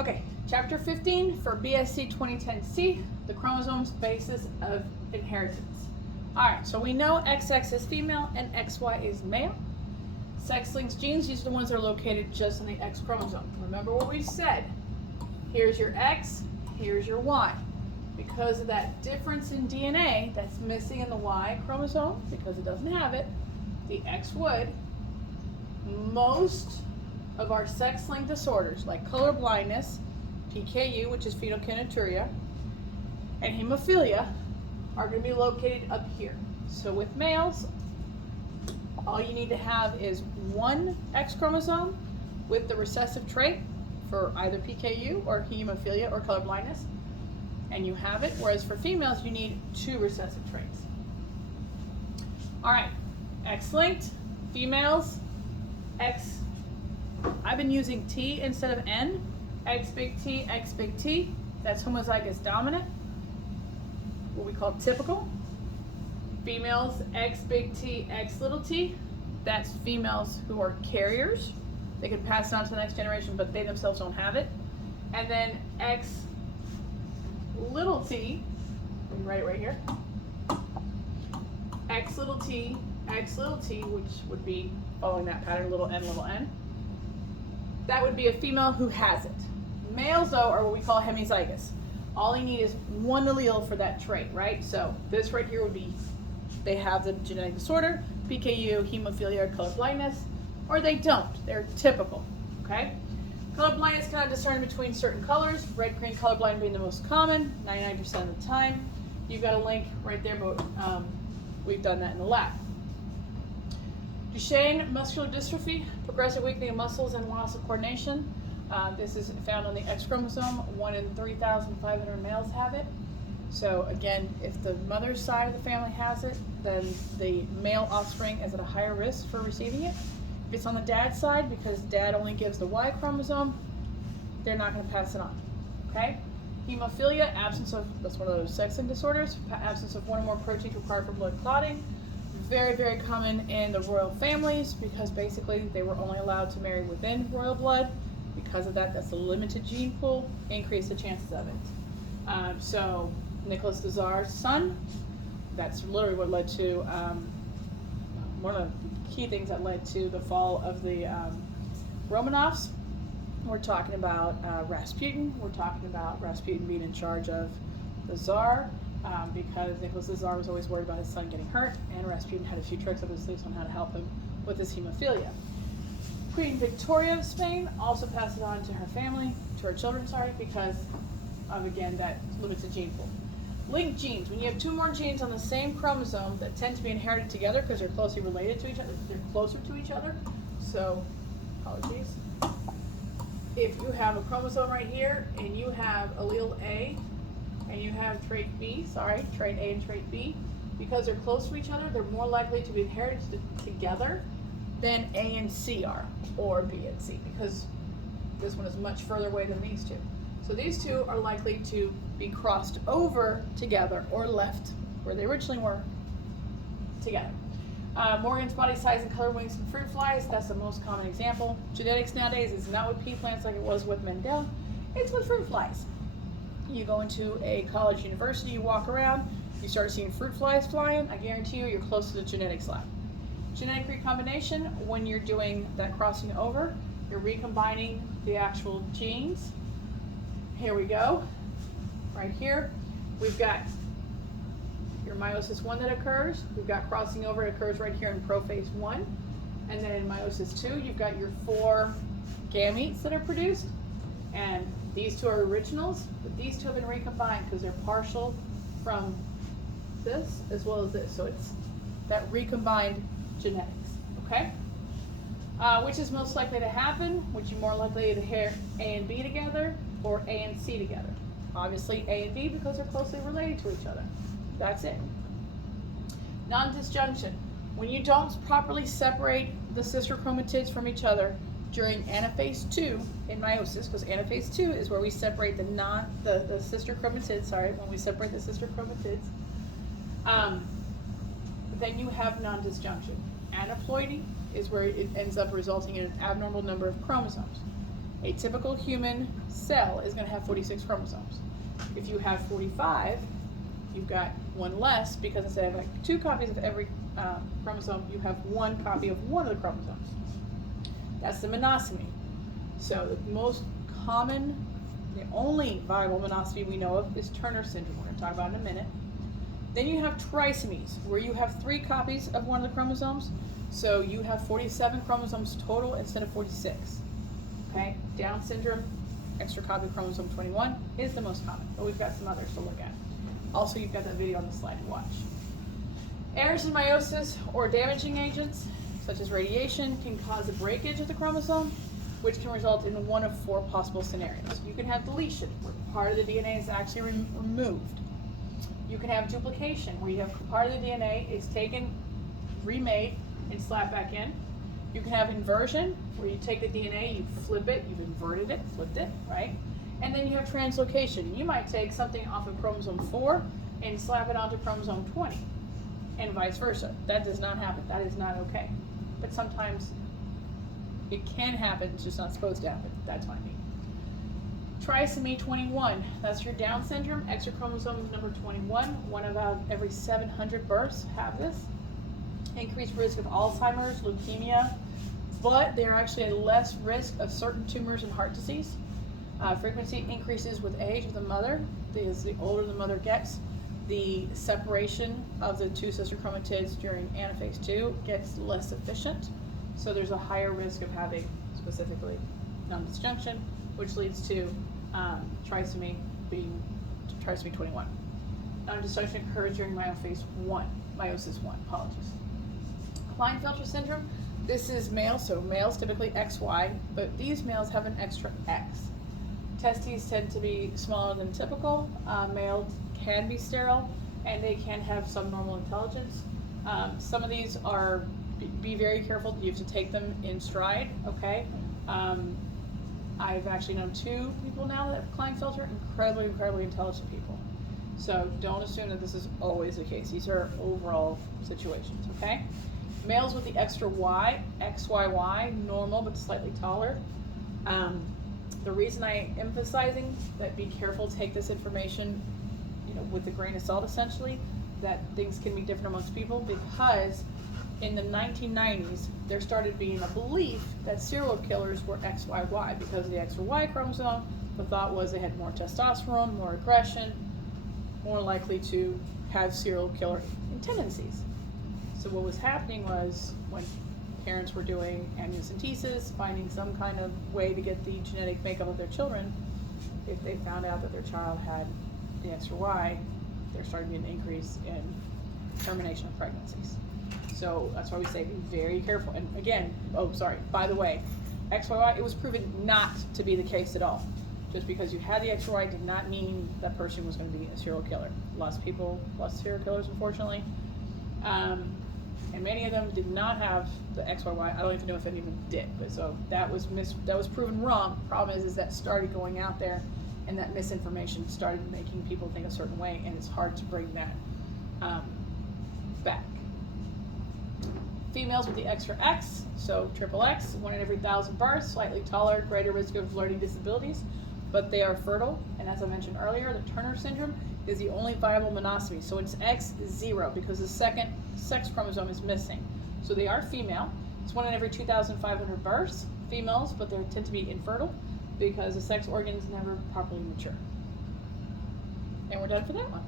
Okay, chapter 15 for BSC 2010C, the chromosomes basis of inheritance. All right, so we know XX is female and XY is male. Sex-linked genes, these are the ones that are located just on the X chromosome. Remember what we said. Here's your X, here's your Y. Because of that difference in DNA that's missing in the Y chromosome, because it doesn't have it, the X would. Most of our sex-linked disorders, like color blindness, PKU, which is phenylketonuria, and hemophilia, are going to be located up here. So with males, all you need to have is one X chromosome with the recessive trait for either PKU or hemophilia or color blindness, and you have it, whereas for females, you need two recessive traits. All right, X-linked, females, X, I've been using T instead of N, X big T, X big T, that's homozygous dominant, what we call typical. Females, X big T, X little t, that's females who are carriers. They can pass it on to the next generation, but they themselves don't have it. And then X little t, let me write it right here, X little t, which would be following that pattern, little n, that would be a female who has it. Males, though, are what we call hemizygous. All you need is one allele for that trait, right? So this right here would be, they have the genetic disorder, PKU, hemophilia, color blindness, or they don't. They're typical, okay? Color blindness cannot discern between certain colors, red, green, colorblind being the most common, 99% of the time. You've got a link right there, but we've done that in the lab. Duchenne muscular dystrophy, progressive weakening of muscles and loss of coordination. This is found on the X chromosome. 1 in 3,500 males have it. So again, if the mother's side of the family has it, then the male offspring is at a higher risk for receiving it. If it's on the dad's side, because dad only gives the Y chromosome, they're not going to pass it on. Okay? Hemophilia, absence of, that's one of those sex-linked disorders, absence of one or more proteins required for blood clotting. Very, very common in the royal families because basically they were only allowed to marry within royal blood. Because of that, that's a limited gene pool, increase the chances of it. So Nicholas the Tsar's son, that's literally what led to, one of the key things that led to the fall of the Romanovs. We're talking about Rasputin. We're talking about Rasputin being in charge of the Tsar because Nicholas the Tsar was always worried about his son getting hurt, and Rasputin had a few tricks up his sleeves on how to help him with his hemophilia. Queen Victoria of Spain also passed it on to her family, to her children, because of, again, that limited gene pool. Linked genes, when you have two more genes on the same chromosome that tend to be inherited together because they're closely related to each other, they're closer to each other. So, apologies. If you have a chromosome right here and you have allele A and you have trait B, trait A and trait B, because they're close to each other, they're more likely to be inherited together than A and C are, or B and C, because this one is much further away than these two. So these two are likely to be crossed over together or left where they originally were together. Morgan's body size and color wings and fruit flies, that's the most common example. Genetics nowadays is not with pea plants like it was with Mendel, it's with fruit flies. You go into a college university, you walk around, you start seeing fruit flies flying, I guarantee you're close to the genetics lab. Genetic recombination, when you're doing that crossing over, you're recombining the actual genes. Here we go. Right here, we've got your meiosis 1 that occurs. We've got crossing over, it occurs right here in prophase 1. And then in meiosis 2, you've got your 4 gametes that are produced. And these two are originals, but these two have been recombined because they're partial from this as well as this. So it's that recombined genetics, okay? Which is most likely to happen? Which you're more likely to hear A and B together or A and C together? Obviously A and B because they're closely related to each other. That's it. Non-disjunction. When you don't properly separate the sister chromatids from each other during anaphase 2 in meiosis, because anaphase 2 is where we separate the sister chromatids, when we separate the sister chromatids, then you have non-disjunction. Aneuploidy is where it ends up resulting in an abnormal number of chromosomes. A typical human cell is going to have 46 chromosomes. If you have 45, you've got one less, because instead of like 2 copies of every chromosome, you have 1 copy of one of the chromosomes. That's the monosomy. So the most common, the only viable monosomy we know of is Turner syndrome. We're going to talk about it in a minute. Then you have trisomies, where you have 3 copies of one of the chromosomes. So you have 47 chromosomes total instead of 46. Okay? Down syndrome, extra copy of chromosome 21 is the most common, but we've got some others to look at. Also, you've got that video on the slide to watch. Errors in meiosis or damaging agents, such as radiation, can cause a breakage of the chromosome, which can result in one of 4 possible scenarios. You can have deletion, where part of the DNA is actually removed. You can have duplication, where you have part of the DNA is taken, remade, and slapped back in. You can have inversion, where you take the DNA, you flip it, you've inverted it, flipped it, right? And then you have translocation. You might take something off of chromosome 4 and slap it onto chromosome 20, and vice versa. That does not happen. That is not okay. But sometimes it can happen, it's just not supposed to happen. That's what I mean. Trisomy 21, that's your Down syndrome, extra chromosome number 21. One about every 700 births have this. Increased risk of Alzheimer's, leukemia, but they're actually at less risk of certain tumors and heart disease. Frequency increases with age of the mother, because the older the mother gets, the separation of the 2 sister chromatids during anaphase 2 gets less efficient. So there's a higher risk of having specifically non-disjunction, which leads to trisomy 21. Non-disjunction occurs during meiosis 1, apologies. Klinefelter syndrome, this is male, so males typically XY, but these males have an extra X. Testes tend to be smaller than typical. Males can be sterile, and they can have subnormal intelligence. Some of these are, be very careful, you have to take them in stride, okay? I've actually known 2 people now that have Klinefelter, incredibly intelligent people. So don't assume that this is always the case. These are overall situations, okay? Males with the extra Y, XYY, normal but slightly taller. The reason I'm emphasizing that be careful, take this information, with a grain of salt essentially, that things can be different amongst people, because in the 1990s, there started being a belief that serial killers were XYY because of the extra Y chromosome. The thought was they had more testosterone, more aggression, more likely to have serial killer tendencies. So what was happening was, when parents were doing amniocentesis, finding some kind of way to get the genetic makeup of their children, if they found out that their child had the extra Y, there started to be an increase in termination of pregnancies. So that's why we say be very careful. And again, by the way, XYY, it was proven not to be the case at all. Just because you had the XY did not mean that person was going to be a serial killer. Lots of people, lots of serial killers, unfortunately. And many of them did not have the XYY. I don't even know if any of them did. But so that was proven wrong. Problem is that started going out there, and that misinformation started making people think a certain way, and it's hard to bring that back. Females with the extra X, so triple X, 1 in every 1,000 births, slightly taller, greater risk of learning disabilities, but they are fertile. And as I mentioned earlier, the Turner syndrome is the only viable monosomy. So it's X0 because the second sex chromosome is missing. So they are female. It's 1 in every 2,500 births, females, but they tend to be infertile because the sex organs never properly mature. And we're done for that one.